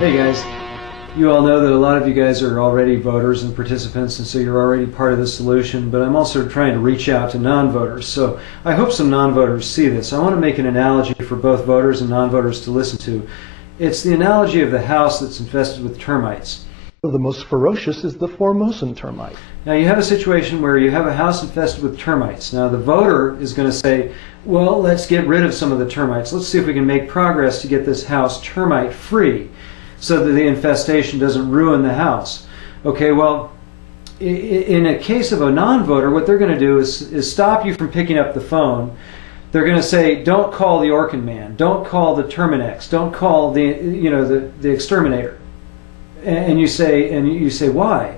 Hey guys, you all know that a lot of you guys are already voters and participants, and so you're already part of the solution, but I'm also trying to reach out to non-voters. So I hope some non-voters see this. I want to make an analogy for both voters and non-voters to listen to. It's the analogy of the house that's infested with termites. The most ferocious is the Formosan termite. Now you have a situation where you have a house infested with termites. Now the voter is going to say, well, let's get rid of some of the termites. Let's see if we can make progress to get this house termite free so that the infestation doesn't ruin the house. Okay, well, in a case of a non-voter, what they're going to do is stop you from picking up the phone. They're going to say, don't call the Orkin man, don't call the Terminex, don't call the exterminator. And you say, why?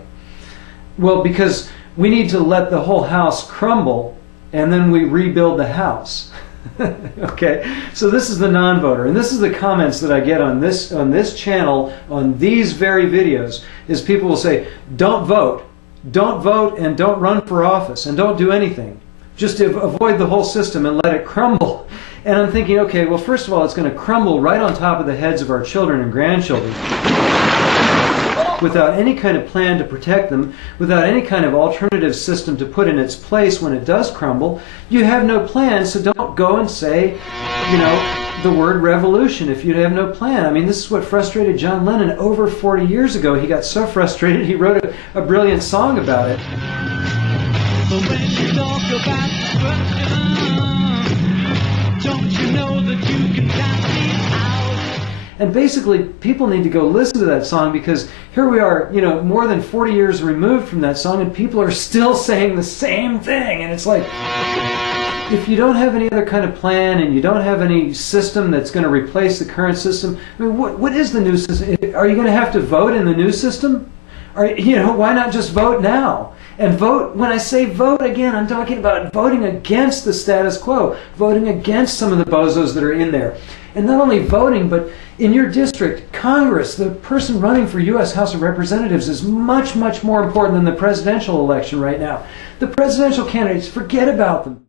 Well, because we need to let the whole house crumble and then we rebuild the house. Okay, so this is the non-voter, and this is the comments that I get on this channel, on these very videos, is people will say, don't vote, and don't run for office, and don't do anything. Just to avoid the whole system and let it crumble. And I'm thinking, okay, well, first of all, it's going to crumble right on top of the heads of our children and grandchildren, without any kind of plan to protect them, without any kind of alternative system to put in its place when it does crumble. You have no plan, so don't go and say, the word revolution if you have no plan. I mean, this is what frustrated John Lennon over 40 years ago. He got so frustrated, he wrote a brilliant song about it. But when you talk about destruction, don't you know that you can count me out? And basically, people need to go listen to that song, because here we are, more than 40 years removed from that song, and people are still saying the same thing. And it's like, if you don't have any other kind of plan and you don't have any system that's going to replace the current system, I mean, what is the new system? Are you going to have to vote in the new system? Why not just vote now? And vote, when I say vote again, I'm talking about voting against the status quo, voting against some of the bozos that are in there. And not only voting, but in your district, Congress, the person running for U.S. House of Representatives is much, much more important than the presidential election right now. The presidential candidates, forget about them.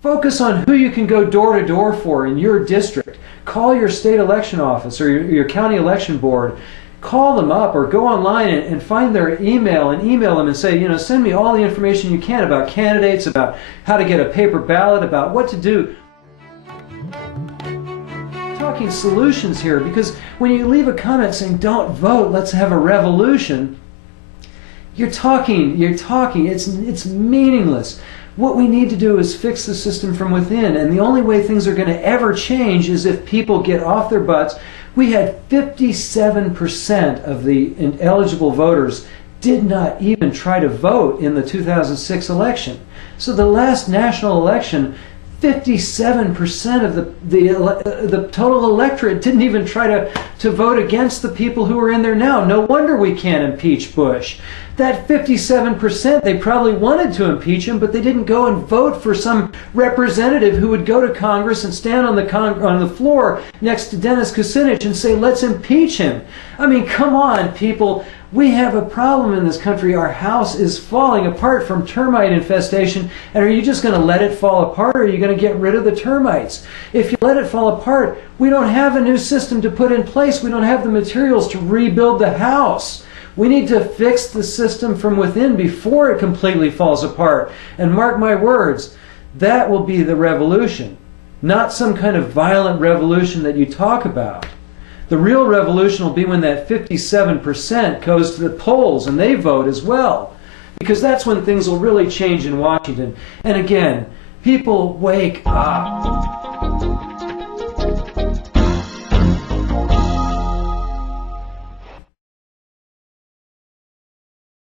Focus on who you can go door to door for in your district. Call your state election office or your county election board. Call them up or go online and find their email and email them and say, send me all the information you can about candidates, about how to get a paper ballot, about what to do. Talking solutions here, because when you leave a comment saying don't vote, let's have a revolution, you're talking, it's meaningless. What we need to do is fix the system from within, and the only way things are going to ever change is if people get off their butts. We had 57% of the eligible voters did not even try to vote in the 2006 election. So the last national election, 57% of the total electorate didn't even try to vote against the people who are in there now. No wonder we can't impeach Bush. That 57%, they probably wanted to impeach him, but they didn't go and vote for some representative who would go to Congress and stand on the floor next to Dennis Kucinich and say, let's impeach him. I mean, come on, people. We have a problem in this country. Our house is falling apart from termite infestation, and are you just going to let it fall apart, or are you going to get rid of the termites? If you let it fall apart, we don't have a new system to put in place. We don't have the materials to rebuild the house. We need to fix the system from within before it completely falls apart. And mark my words, that will be the revolution, not some kind of violent revolution that you talk about. The real revolution will be when that 57% goes to the polls and they vote as well, because that's when things will really change in Washington. And again, people, wake up.